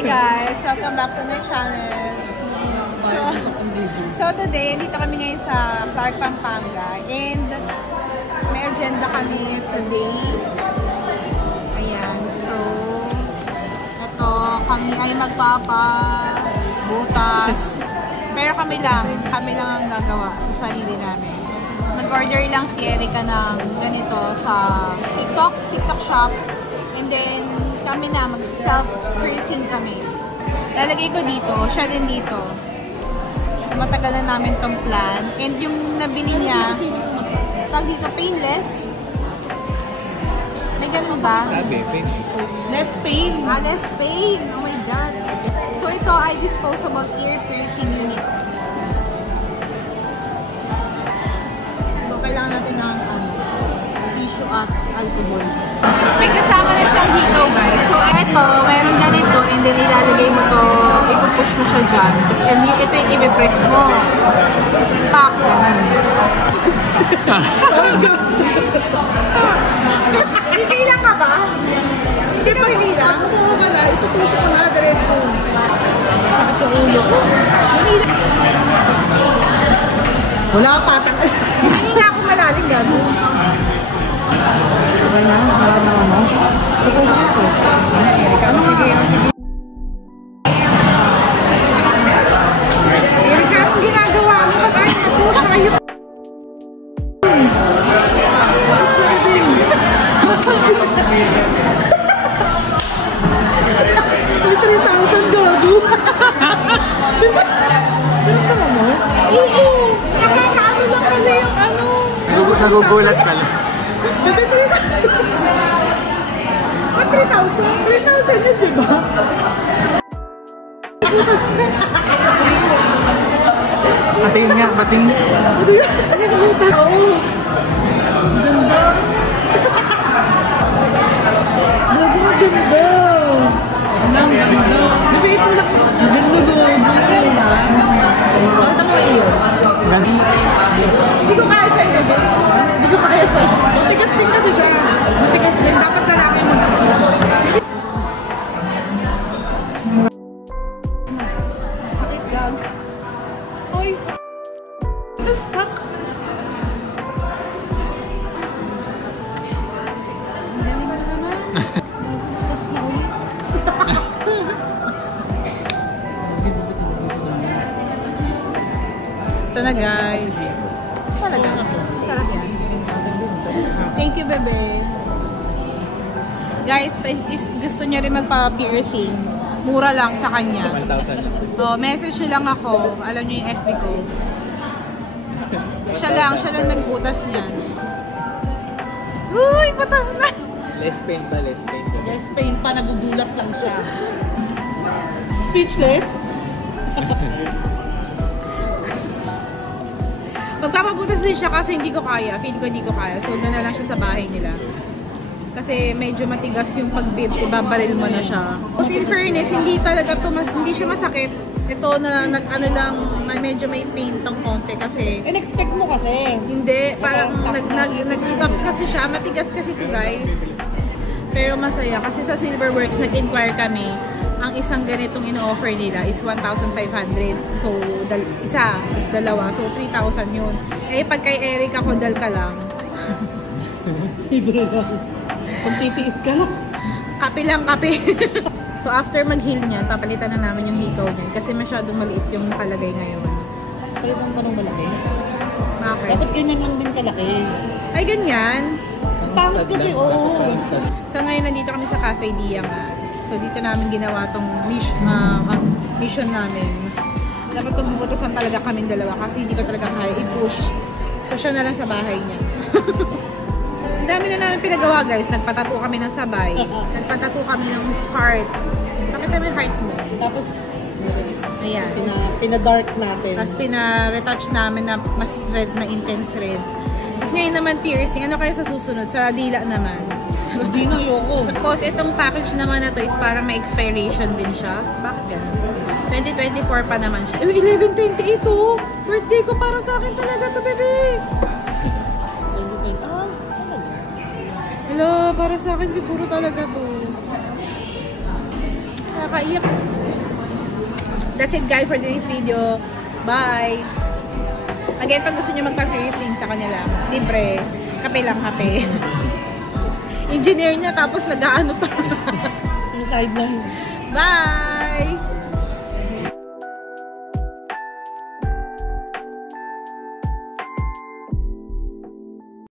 Hi guys! Welcome back to my channel. So today, dito kami ngayon sa Clark, Pampanga. And may agenda kami today. Ayan. So, ito, kami ay magpapabutas. Pero kami lang ang gagawa sa sarili namin. Nag-order lang si Erica ng ganito sa TikTok shop. And then, kami na, mag-self-piercing kami. Lalagay ko dito, siya din dito. Matagal na namin tong plan. And yung nabili niya, tag dito, painless. May ganun ba? Sabi, painless. Less pain. Less pain. Oh my God. So, ito ay disposable ear piercing unit. So, kailangan natin ng tissue at alcohol. May kasama na siyang hikaw, guys. So, ito, meron ganito, and then ilalagay mo to, ipupush mo siya dyan. And ito yung i-press mo. Pak, ganun. Bibilang ka ba? Hindi na bibilang? Ako mo ka na, itutusok ko na, diretso. Sakit yung ulo ko. Wala ka patang. Hindi nga ako malalim, gano'n. Okay na, marami na ano. Ito na ito. Ano sige, sige. Erika, anong ginagawa mo? Ba't ay natusok kayo? May 3,000 gago. Ganito ka mo? Oo! Nakakaano lang kasi yung ano. Nagugulat ka lang. Ba't 3,000? 3,000 yun, diba? Patingin nga, patingin. Oo. Ganda. Gago, ang ganda. Ang ganda. Diba ito lang? Ganda. Ang tama iyo. Gagi. Hindi ko kaya sa'yo. Hindi ko kaya sa'yo. Matigas din kasi siya. Matigas din. Dapat lalaki mo na. Sakit lang. Hoy. Stuck. Ito na guys. Talaga. Sarap yan. Thank you, bebe. Guys, if gusto niya rin magpa-piercing, mura lang sa kanya. 1,000. Oh, message nyo lang ako. Alam niyo yung FB ko. Siya lang nagbutas niyan. Uy, butas na! Less pain pa, less pain pa. Yes, pain pa. Nagugulat lang siya. Speechless. Magpapabutas din siya kasi hindi ko kaya. Feel ko hindi ko kaya. So, doon na lang siya sa bahay nila. Kasi medyo matigas yung pag-bib. Ibabaril mo na siya. Kasi in fairness, hindi talaga hindi siya masakit. Ito na nag-ano lang, medyo may pain tong konti kasi. In-expect mo kasi. Hindi, parang nag-stop kasi siya. Matigas kasi to guys. Pero masaya. Kasi sa Silverworks, nag-inquire kami. Ang isang ganitong ino-offer nila is 1,500. So, isa is dalawa. So, 3,000 yun. Eh, pag kay Erica, kodal ka lang. Libre lang. Kung titiis ka lang. Kape lang, kape. So, after mag-heal niyan, papalitan na namin yung hikaw niyan. Kasi masyadong maliit yung nakalagay ngayon. Palitan pa ng malaki. Bakit? Dapat ganyan lang din kalaki. Ay, ganyan. Pangit kasi, oo. So, ngayon nandito kami sa Cafe Dia nga. So, dito namin ginawa tong mission namin. Dapat pagbubutusan talaga kaming dalawa kasi hindi ko talaga kaya i-push. So, siya na lang sa bahay niya. Ang dami na namin pinagawa, guys. Nagpatato kami ng sabay. Nagpatato kami ng heart. Nakita mo yung heart mo? Tapos, Ayan. Pina-dark natin. Tapos pina-retouch namin na mas red, na intense red. Tapos ngayon naman piercing. Ano kaya sa susunod? Sa dila naman. Hindi na yoko. Tapos itong package naman na to is parang may expiration din siya. Bakit ganun? 2024 pa naman siya. 11/28 oh! Birthday ko para sa akin talaga to, bebe! Hello, para sa akin siguro talaga to. Nakakaiyak. That's it guys for today's video. Bye! Again, pag gusto nyo magpa-piercing sa kanya lang, libre. Kape lang, kape. Engineer niya tapos nag-aano pa. Suicide na. Bye!